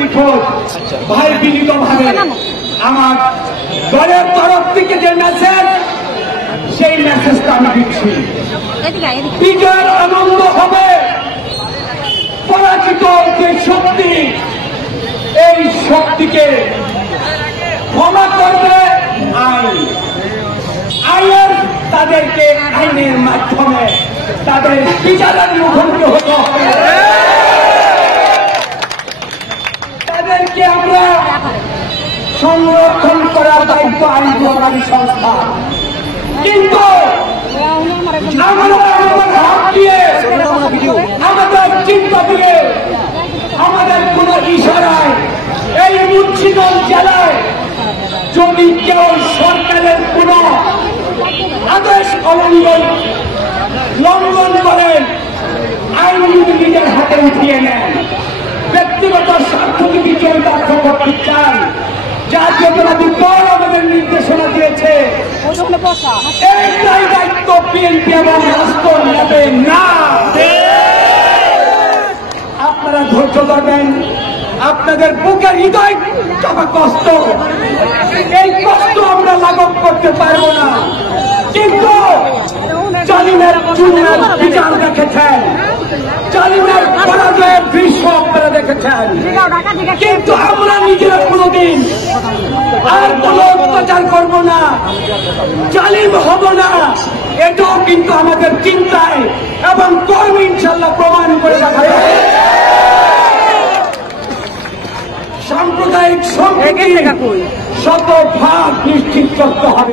নিখোঁজ ভাই বিনীতভাবে আমার দলের তরফ থেকে যে মেসেজ, সেই মেসেজটা আমি দিচ্ছি। বিজয়ের আনন্দ হবে, পরাজিত যে শক্তি, এই শক্তিকে ক্ষমা করবে আইন। আইনের তাদেরকে আইনের মাধ্যমে তাদের বিচারের মুখোমুখি হতে হবে। তাদেরকে আমরা সংরক্ষণ করার দায়িত্ব আইনজীবী সংস্থা, কিন্তু আমরা আমাদের হাত দিয়ে, আমাদের চিন্তা দিয়ে, আমাদের কোন ইশারায় এই মুন্সিগঞ্জ জেলায় যদি কেউ সরকারের কোন আদেশ লঙ্ঘন করেন, আইনজীবী নিজের হাতে উঠিয়ে নেন, ব্যক্তিগত স্বার্থকে বিচরিতার্থ করতে চান, জাতীয়তাবাদী দল আমাদের নির্দেশনা দিয়েছে, এইটাই দায়িত্ব বিএনপি এবং রাষ্ট্র নেবে না। আপনারা ধৈর্য ধরবেন, আপনাদের বুকের হৃদয় চাপা কষ্ট, এই কষ্ট আমরা লাঘব করতে পারবো না, কিন্তু জালিমের জুলুমের বিচার দেখেছেন, জালিমের পরাজয়ের দৃশ্য আপনারা দেখেছেন, কিন্তু আমরা নিজেরা কোনোদিন আর কোনো অত্যাচার করব না, জালিম হব না, এটাও কিন্তু আমাদের চিন্তায় এবং কর্মে ইনশাল্লাহ প্রমাণ করে দেখা যাবে। সাম্প্রদায়িক সম্প্রীতি শতভাগ নিশ্চিত করতে হবে।